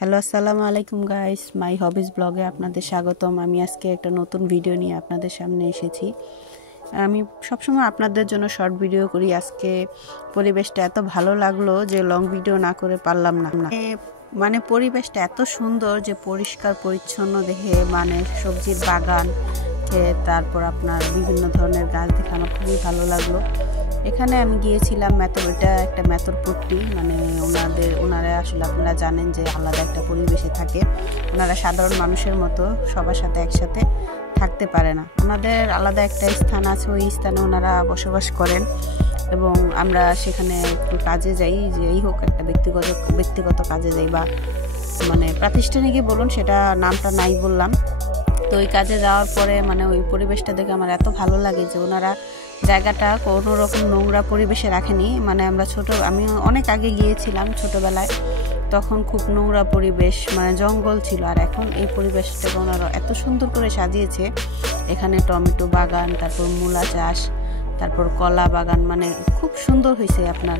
Hello, আসসালামু আলাইকুম guys, my hobbies ব্লগে আপনাদের স্বাগতম। আমি আজকে একটা নতুন ভিডিও নিয়ে আপনাদের সামনে এসেছি। আমি সবসময় আপনাদের জন্য শর্ট ভিডিও করি। আজকে পরিবেশটা এত ভালো লাগলো যে লং ভিডিও না করে পারলাম না। মানে পরিবেশটা এত সুন্দর যে পরিষ্কার পরিচ্ছন্ন দেখে, মানে সবজির বাগান, তারপর আপনার বিভিন্ন ধরনের গাছ দেখে আমার খুবই ভালো লাগলো। এখানে আমি গিয়েছিলাম এটা একটা মেথরপট্টি, মানে ওনারা আসলে আপনারা জানেন যে আলাদা একটা পরিবেশে থাকে। ওনারা সাধারণ মানুষের মতো সবার সাথে একসাথে থাকতে পারে না। ওনাদের আলাদা একটা স্থান আছে, ওই স্থানে ওনারা বসবাস করেন এবং আমরা সেখানে একটু কাজে যাই, যেই হোক একটা ব্যক্তিগত কাজে যাই বা মানে প্রাতিষ্ঠানিকই বলুন, সেটা নামটা নাই বললাম। তো ওই কাজে যাওয়ার পরে মানে ওই পরিবেশটা দেখে আমার এত ভালো লাগে যে ওনারা জায়গাটা কোনো রকম নোংরা পরিবেশে রাখেনি। মানে আমি অনেক আগে গিয়েছিলাম ছোটবেলায়, তখন খুব নোংরা পরিবেশ, মানে জঙ্গল ছিল। আর এখন এই পরিবেশটাকে ওনারা এত সুন্দর করে সাজিয়েছে। এখানে টমেটো বাগান, তারপর মূলা চাষ, তারপর কলা বাগান, মানে খুব সুন্দর হয়েছে। আপনার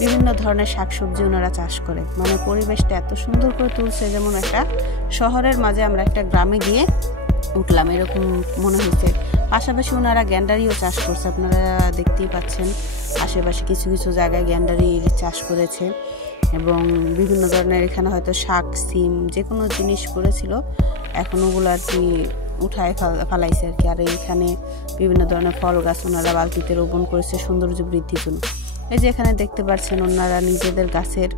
বিভিন্ন ধরনের শাকসবজি ওনারা চাষ করে, মানে পরিবেশটা এত সুন্দর করে তুলছে, যেমন একটা শহরের মাঝে আমরা একটা গ্রামে গিয়ে উঠলাম এরকম মনে হয়েছে। পাশাপাশি ওনারা গ্যান্ডারিও চাষ করছে, আপনারা দেখতেই পাচ্ছেন আশেপাশে কিছু কিছু জায়গায় গ্যান্ডারির চাষ করেছে এবং বিভিন্ন ধরনের এখানে হয়তো শাক, সিম যে কোনো জিনিস করেছিল, এখন ওগুলো আর কি উঠায় ফালাইছে আর কি। আর এইখানে বিভিন্ন ধরনের ফল গাছ ওনারা বালতিতে রোপণ করেছে সৌন্দর্য বৃদ্ধির জন্য। এই যে এখানে দেখতে পাচ্ছেন ওনারা নিজেদের গাছের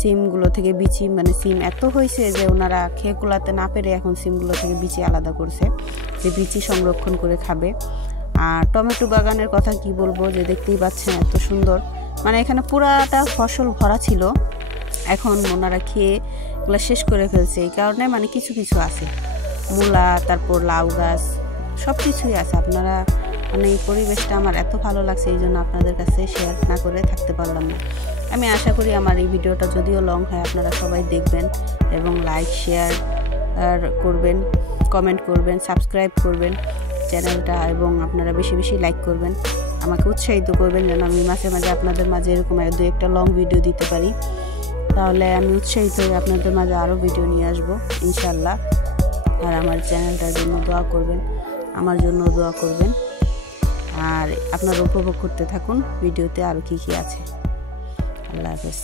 সিমগুলো থেকে বিচি, মানে সিম এত হয়েছে যে ওনারা খেয়ে কুলাতে না পেরে এখন সিমগুলো থেকে বিচি আলাদা করছে, যে বিচি সংরক্ষণ করে খাবে। আর টমেটো বাগানের কথা কি বলবো, যে দেখতেই পাচ্ছেন এত সুন্দর, মানে এখানে পুরাটা ফসল ভরা ছিল, এখন ওনারা খেয়ে এগুলো শেষ করে ফেলছে। এই কারণে মানে কিছু কিছু আছে, মূলা, তারপর লাউ গাছ, সব কিছুই আছে। আপনারা মানে এই পরিবেশটা আমার এত ভালো লাগছে, এই জন্য আপনাদের কাছে শেয়ার না করে থাকতে পারলাম না। আমি আশা করি আমার এই ভিডিওটা যদিও লং হয় আপনারা সবাই দেখবেন এবং লাইক শেয়ার করবেন, কমেন্ট করবেন, সাবস্ক্রাইব করবেন চ্যানেলটা, এবং আপনারা বেশি বেশি লাইক করবেন, আমাকে উৎসাহিত করবেন যেন আমি মাঝে মাঝে আপনাদের মাঝে এরকম দু একটা লং ভিডিও দিতে পারি। তাহলে আমি উৎসাহিত হয়ে আপনাদের মাঝে আরও ভিডিও নিয়ে আসবো ইনশাল্লাহ। আর আমার চ্যানেলটার জন্য দোয়া করবেন, আমার জন্য দোয়া করবেন, আর আপনারা উপভোগ করতে থাকুন ভিডিওতে আরও কী কী আছে। আল্লাহ হাফেজ।